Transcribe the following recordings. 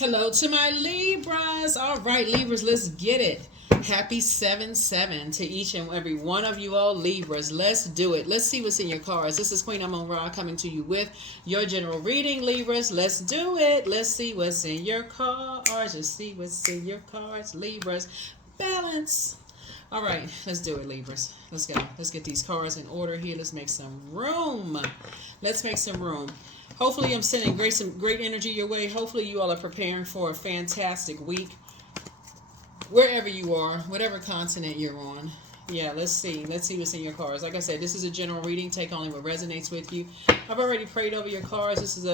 Hello to my Libras. All right, Libras, let's get it. Happy 7/7 to each and every one of you all Libras. Let's do it. Let's see what's in your cards. This is Queen Amun Ra coming to you with your general reading, Libras. Let's do it. Let's see what's in your cards. Let's see what's in your cards, Libras. Balance. All right, let's do it, Libras. Let's go. Let's get these cards in order here. Let's make some room. Let's make some room. Hopefully, I'm sending some great energy your way. Hopefully, you all are preparing for a fantastic week, wherever you are, whatever continent you're on. Yeah, let's see. Let's see what's in your cards. Like I said, this is a general reading. Take only what resonates with you. I've already prayed over your cards. This is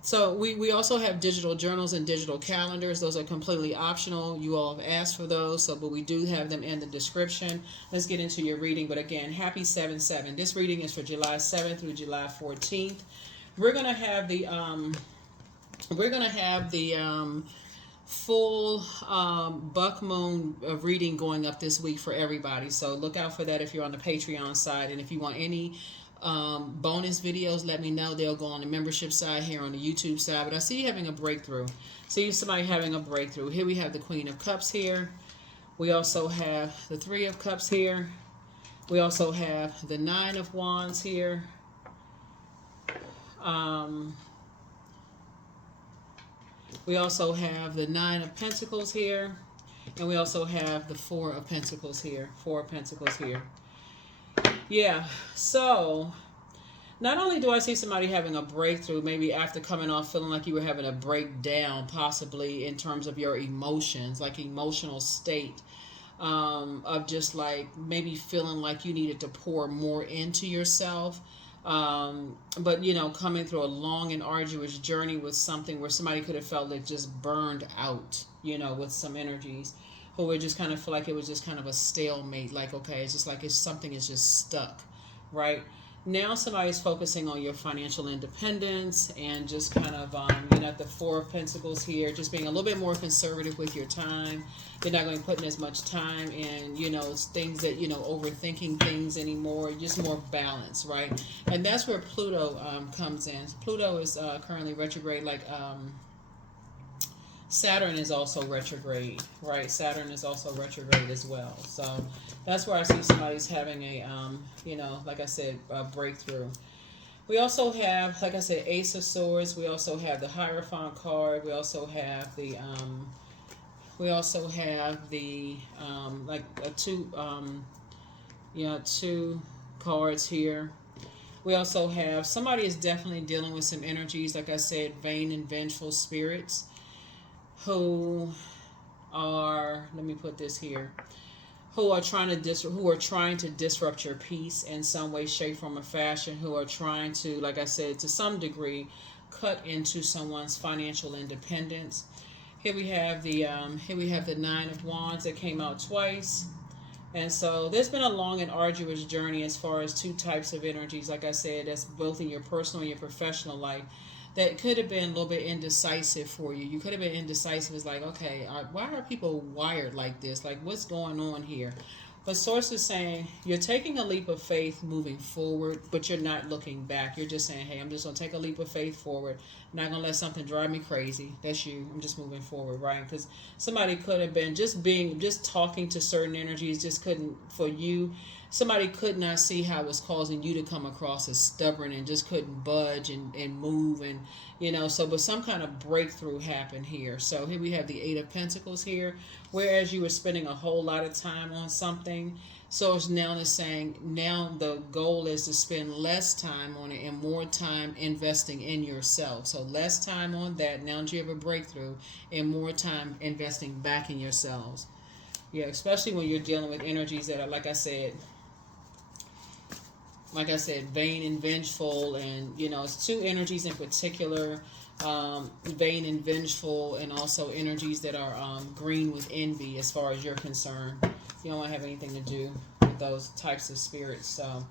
so we also have digital journals and digital calendars. Those are completely optional. You all have asked for those, but we do have them in the description. Let's get into your reading. But again, happy 7/7. This reading is for July 7th through July 14th. We're gonna have the full buck moon reading going up this week for everybody. So look out for that if you're on the Patreon side, and if you want any bonus videos, let me know. They'll go on the membership side here on the YouTube side. But I see you having a breakthrough. See somebody having a breakthrough. Here we have the Queen of Cups here. We also have the Three of Cups here. We also have the Nine of Wands here. We also have the Nine of Pentacles here, and we also have the Four of Pentacles here. Four of Pentacles here. Yeah, so not only do I see somebody having a breakthrough, maybe after coming off feeling like you were having a breakdown, possibly in terms of your emotions, like emotional state, of just like maybe feeling like you needed to pour more into yourself. But coming through a long and arduous journey with something where somebody could have felt like just burned out, with some energies, who would just kind of feel like it was just kind of a stalemate. Like, okay, it's just like something is just stuck, right? Now somebody's focusing on your financial independence and just kind of, the Four of Pentacles here, just being a little bit more conservative with your time. You're not going to put in as much time in, things that, overthinking things anymore, just more balance, right? And that's where Pluto comes in. Pluto is currently retrograde, like Saturn is also retrograde, right? Saturn is also retrograde as well. So that's where I see somebody's having a, like I said, a breakthrough. We also have, like I said, Ace of Swords. We also have the Hierophant card. We also have the, two cards here. We also have, somebody is definitely dealing with some energies, like I said, vain and vengeful spirits, who are, let me put this here, who are trying to disrupt your peace in some way, shape, form, or fashion, who are trying to, like I said, to some degree, cut into someone's financial independence. Here we have the Nine of Wands that came out twice. And so there's been a long and arduous journey as far as two types of energies, like I said, that's both in your personal and your professional life, that could have been a little bit indecisive for you. You could have been indecisive. It's like, okay, why are people wired like this? Like, what's going on here? But Source is saying you're taking a leap of faith moving forward, but you're not looking back. You're just saying, hey, I'm just going to take a leap of faith forward. I'm not going to let something drive me crazy. That's you. I'm just moving forward, right? Because somebody could have been just talking to certain energies, just couldn't, for you, somebody could not see how it was causing you to come across as stubborn and just couldn't budge and move. And, but some kind of breakthrough happened here. So here we have the Eight of Pentacles here. Whereas you were spending a whole lot of time on something, so it's now saying now the goal is to spend less time on it and more time investing in yourself. So less time on that. Now that you have a breakthrough, and more time investing back in yourselves. Yeah, especially when you're dealing with energies that are, like I said, vain and vengeful, and it's two energies in particular. Vain and vengeful, and also energies that are green with envy as far as you're concerned. You don't want to have anything to do with those types of spirits. So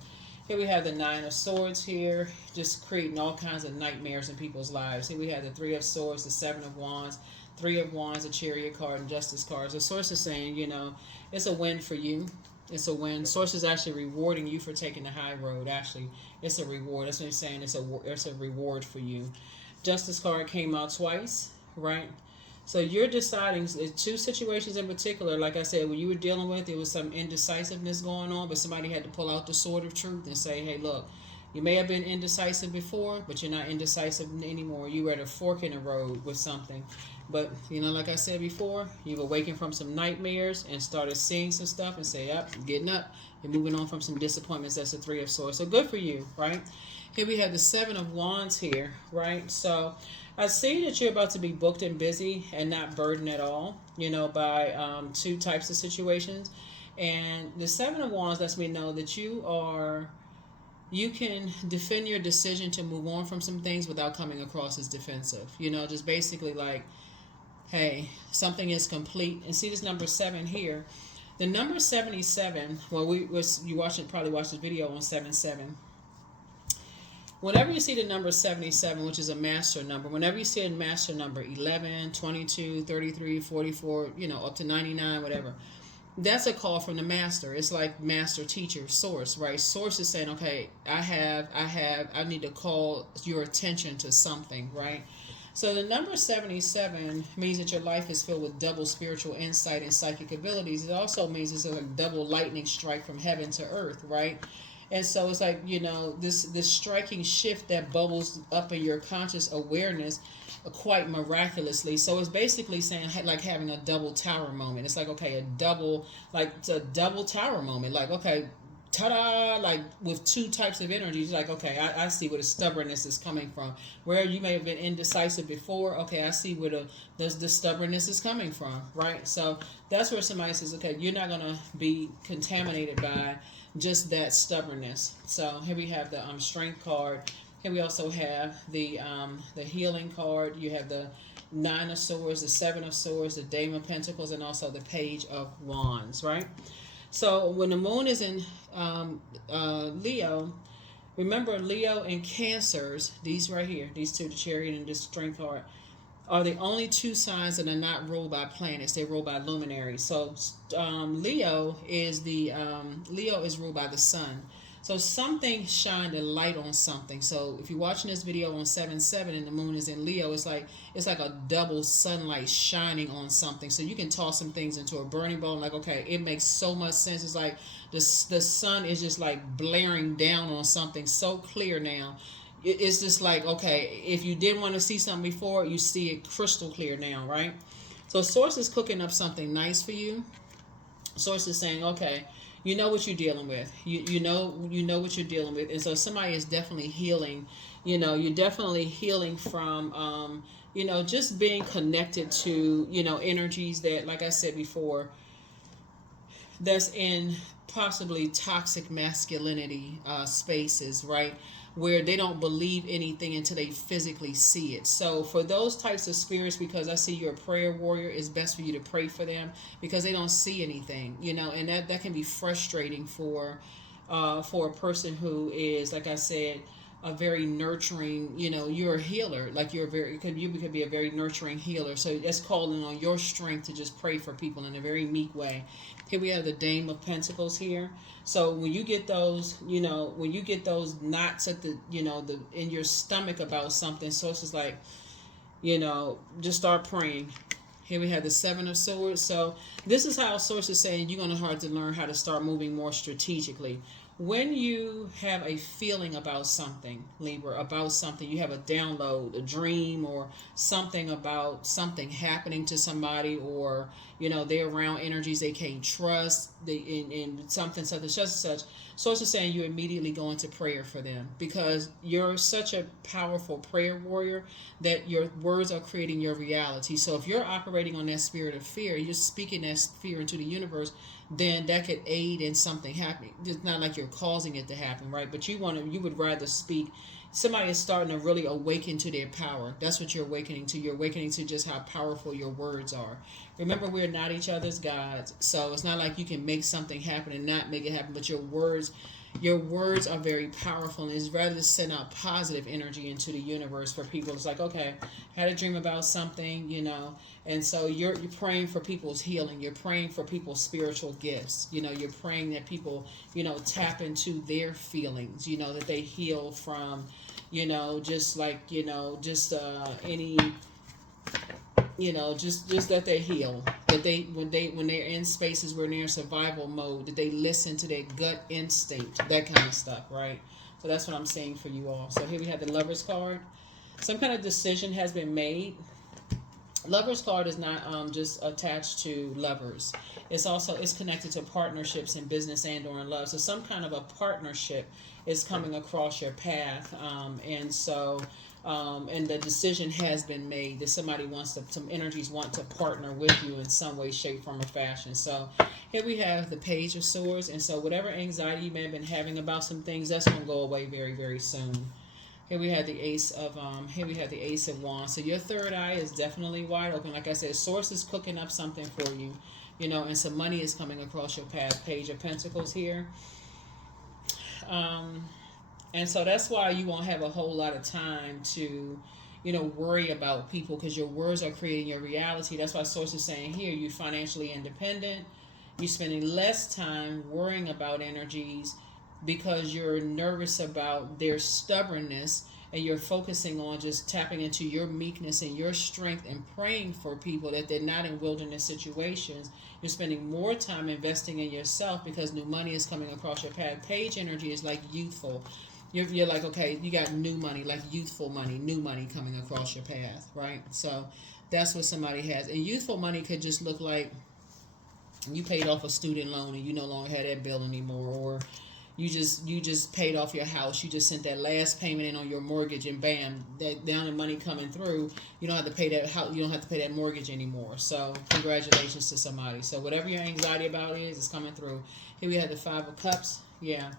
here we have the Nine of Swords here, just creating all kinds of nightmares in people's lives. Here we have the Three of Swords, the Seven of Wands, Three of Wands, a Chariot card, and Justice cards. The Source is saying, it's a win for you. It's a win. Source is actually rewarding you for taking the high road. Actually, it's a reward. That's what he's saying. It's a reward for you. Justice card came out twice, right? So you're deciding two situations in particular. Like I said, when you were dealing with, it was some indecisiveness going on, but somebody had to pull out the sword of truth and say, hey, look, you may have been indecisive before, but you're not indecisive anymore. You were at a fork in the road with something. But, like I said before, you've awakened from some nightmares and started seeing some stuff and say, yep, getting up and moving on from some disappointments. That's the Three of Swords. So good for you, right? Here we have the Seven of Wands here, right? So I see that you're about to be booked and busy and not burdened at all, by two types of situations. And the Seven of Wands lets me know that you can defend your decision to move on from some things without coming across as defensive. Just basically like, hey, something is complete. And see this number 7 here. The number 77, well, probably watched this video on 77. Whenever you see the number 77, which is a master number, whenever you see a master number, 11, 22, 33, 44, up to 99, whatever, that's a call from the master. It's like master, teacher, source, right? Source is saying, okay, I need to call your attention to something, right? So the number 77 means that your life is filled with double spiritual insight and psychic abilities. It also means it's a double lightning strike from heaven to earth, right? And so it's like, this striking shift that bubbles up in your conscious awareness quite miraculously. So it's basically saying like having a double tower moment. It's like, okay, it's a double tower moment. Like, okay, ta-da, like with two types of energies. Like, okay, I see where the stubbornness is coming from. Where you may have been indecisive before, okay, I see where the stubbornness is coming from, right? So that's where somebody says, okay, you're not going to be contaminated by just that stubbornness. So here we have the strength card. Here we also have the healing card. You have the 9 of Swords, the 7 of Swords, the Dame of Pentacles, and also the Page of Wands, right? So when the moon is in Leo, remember Leo and Cancers, these right here, these two, the Chariot and the Strength card, are the only two signs that are not ruled by planets. They're ruled by luminaries. So Leo is ruled by the sun. So something shined a light on something. So if you're watching this video on 7/7 and the moon is in Leo, it's like a double sunlight shining on something. So you can toss some things into a burning bowl. Like, okay, it makes so much sense. It's like the sun is just like blaring down on something so clear now. It's just like, okay, if you didn't want to see something before, you see it crystal clear now, right? So Source is cooking up something nice for you. Source is saying, okay, you know what you're dealing with. You know what you're dealing with. And so somebody is definitely healing. You're definitely healing from, just being connected to, energies that, like I said before, that's in possibly toxic masculinity spaces, right? Where they don't believe anything until they physically see it. So for those types of spirits, because I see you're a prayer warrior, it's best for you to pray for them because they don't see anything, and that can be frustrating for a person who is, like I said, a very nurturing, you're a healer, like you could be a very nurturing healer. So that's calling on your strength to just pray for people in a very meek way. Here we have the Dame of Pentacles here. So when you get those, when you get those knots at the, in your stomach about something, so it's just like, just start praying. Here we have the 7 of Swords. So this is how Source is saying you're going to have to learn how to start moving more strategically. When you have a feeling about something, Libra, about something, you have a download, a dream, or something about something happening to somebody, or, they're around energies they can't trust, in something such and such. Source is saying you immediately go into prayer for them because you're such a powerful prayer warrior that your words are creating your reality. So if you're operating on that spirit of fear, you're speaking that fear into the universe, then that could aid in something happening. It's not like you're causing it to happen, right? But you would rather speak. Somebody is starting to really awaken to their power. That's what you're awakening to. You're awakening to just how powerful your words are. Remember, we're not each other's gods. So it's not like you can make something happen and not make it happen. But your words are very powerful. And it's rather to send out positive energy into the universe for people. It's like, okay, I had a dream about something, and so you're praying for people's healing. You're praying for people's spiritual gifts. You're praying that people, tap into their feelings, that they heal from, just like, any You know, just that they heal. That they when they're in spaces where they're in survival mode, that they listen to their gut instinct, that kind of stuff, right? So that's what I'm saying for you all. So here we have the Lovers card. Some kind of decision has been made. Lovers card is not just attached to lovers. It's connected to partnerships in business and or in love. So some kind of a partnership is coming across your path, and the decision has been made that somebody some energies want to partner with you in some way, shape, form, or fashion. So here we have the Page of Swords, and so whatever anxiety you may have been having about some things, that's going to go away very, very soon. Here we have the Ace of Wands. So your third eye is definitely wide open. Like I said, Source is cooking up something for you, and some money is coming across your path. Page of Pentacles here. And so that's why you won't have a whole lot of time to, worry about people, because your words are creating your reality. That's why Source is saying here, you're financially independent. You're spending less time worrying about energies because you're nervous about their stubbornness, and you're focusing on just tapping into your meekness and your strength and praying for people that they're not in wilderness situations. You're spending more time investing in yourself because new money is coming across your path. Page energy is like youthful. You're like, okay, you got new money, like youthful money, new money coming across your path, right? So that's what somebody has. And youthful money could just look like you paid off a student loan and you no longer had that bill anymore, or you just paid off your house. You just sent that last payment in on your mortgage, and bam, that down in money coming through. You don't have to pay that house. You don't have to pay that mortgage anymore. So congratulations to somebody. So whatever your anxiety about is coming through. Here we have the Five of Cups. Yeah,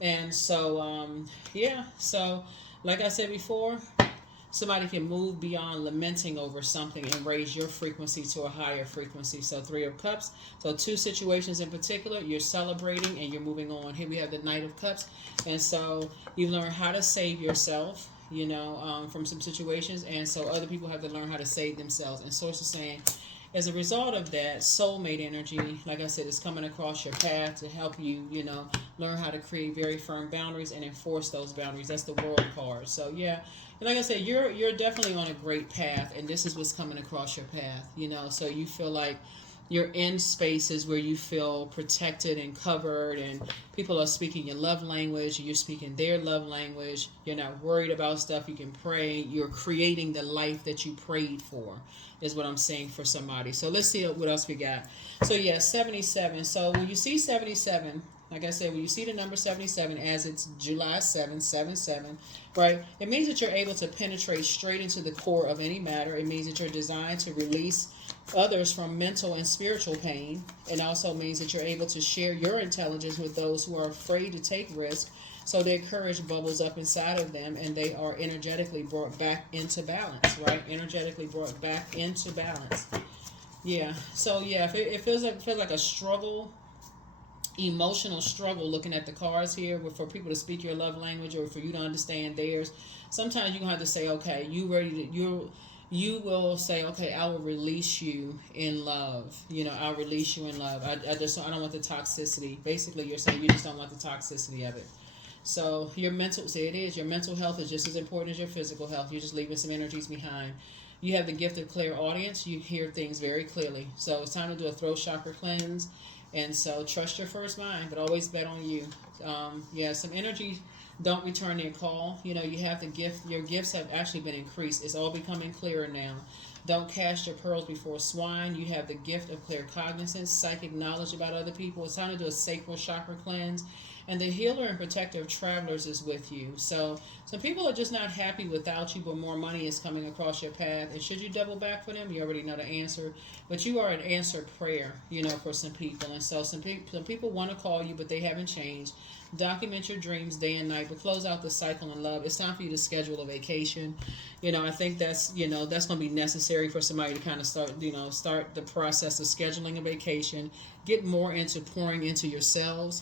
and so So like I said before, somebody can move beyond lamenting over something and raise your frequency to a higher frequency. So Three of Cups. So two situations in particular, you're celebrating and you're moving on. Here we have the Knight of Cups. And so you've learned how to save yourself, from some situations. And so other people have to learn how to save themselves. And Source is saying, as a result of that, soulmate energy, like I said, is coming across your path to help you, learn how to create very firm boundaries and enforce those boundaries. That's the World card. So yeah, and like I said, you're definitely on a great path, and this is what's coming across your path. So you feel like you're in spaces where you feel protected and covered, and people are speaking your love language, you're speaking their love language. You're not worried about stuff. You can pray. You're creating the life that you prayed for, is what I'm saying for somebody. So let's see what else we got. So yeah, 77. So when you see 77, like I said, when you see the number 77, as it's July 7, 7-7, right, it means that you're able to penetrate straight into the core of any matter. It means that you're designed to release others from mental and spiritual pain. It also means that you're able to share your intelligence with those who are afraid to take risks. So their courage bubbles up inside of them, and they are energetically brought back into balance, right? Energetically brought back into balance. Yeah. So yeah, if it feels like a struggle, emotional struggle, looking at the cards here, for people to speak your love language or for you to understand theirs. Sometimes you're gonna have to say, okay, you will say, okay, I will release you in love. I'll release you in love. I don't want the toxicity. Basically, you're saying you just don't want the toxicity of it. So your mental health is just as important as your physical health. You're just leaving some energies behind. You have the gift of clairaudience. You hear things very clearly. So it's time to do a throat chakra cleanse. And so trust your first mind, but always bet on you. Some energy don't return their call. You have the gift. Your gifts have actually been increased. It's all becoming clearer now. Don't cast your pearls before swine. You have the gift of claircognizance, psychic knowledge about other people. It's time to do a sacral chakra cleanse. And the healer and protector of travelers is with you. So some people are just not happy without you, but more money is coming across your path. And should you double back for them, you already know the answer. But you are an answered prayer, for some people. And so some people want to call you, but they haven't changed. Document your dreams day and night, but close out the cycle in love. It's time for you to schedule a vacation. I think that's going to be necessary for somebody to kind of start the process of scheduling a vacation. Get more into pouring into yourselves,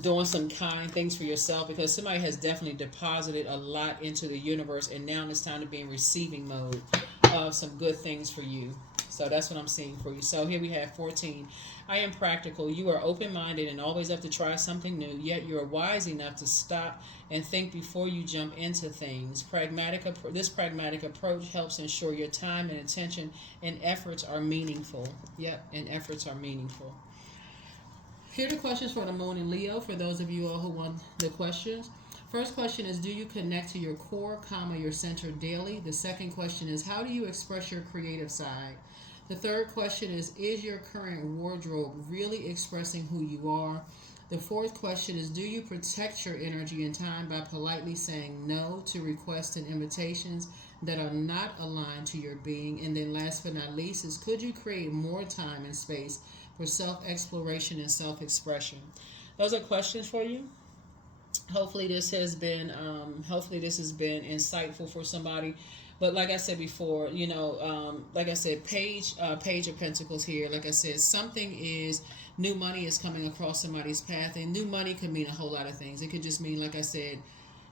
doing some kind things for yourself, because somebody has definitely deposited a lot into the universe, and now it's time to be in receiving mode of some good things for you. So that's what I'm seeing for you. So here we have 14. I am practical. You are open-minded and always up to try something new, yet you are wise enough to stop and think before you jump into things. This pragmatic approach helps ensure your time and attention and efforts are meaningful. Yep, and efforts are meaningful. Here are the questions for the moon in Leo, for those of you all who want the questions. First question is, do you connect to your core, your center daily? The second question is, how do you express your creative side? The third question is your current wardrobe really expressing who you are? The fourth question is, do you protect your energy and time by politely saying no to requests and invitations that are not aligned to your being? And then last but not least is, could you create more time and space for self-exploration and self-expression? Those are questions for you. Hopefully this has been insightful for somebody. But like I said before, like I said, page of Pentacles here. Like I said, new money is coming across somebody's path, and new money could mean a whole lot of things. It could just mean, like I said,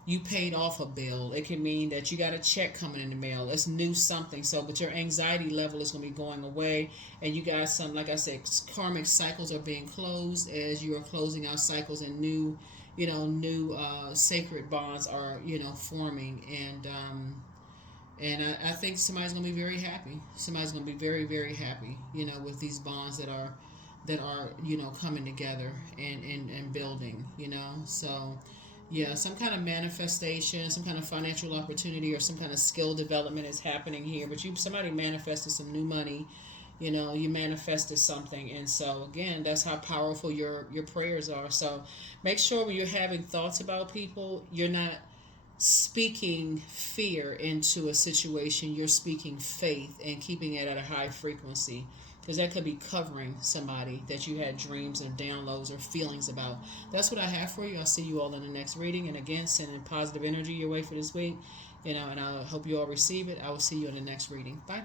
you paid off a bill. It can mean that you got a check coming in the mail. It's new something. So, but your anxiety level is going to be going away, and you guys, like I said, karmic cycles are being closed as you are closing out cycles, and new sacred bonds are forming, and I think somebody's going to be very happy. Somebody's going to be very, very happy, with these bonds that are coming together and building, so. Yeah, some kind of manifestation, some kind of financial opportunity, or some kind of skill development is happening here. But somebody manifested some new money, you manifested something, and so again, that's how powerful your prayers are. So make sure when you're having thoughts about people, you're not speaking fear into a situation. You're speaking faith and keeping it at a high frequency. Because that could be covering somebody that you had dreams and downloads or feelings about. That's what I have for you. I'll see you all in the next reading. And again, sending positive energy your way for this week. And I hope you all receive it. I will see you in the next reading. Bye.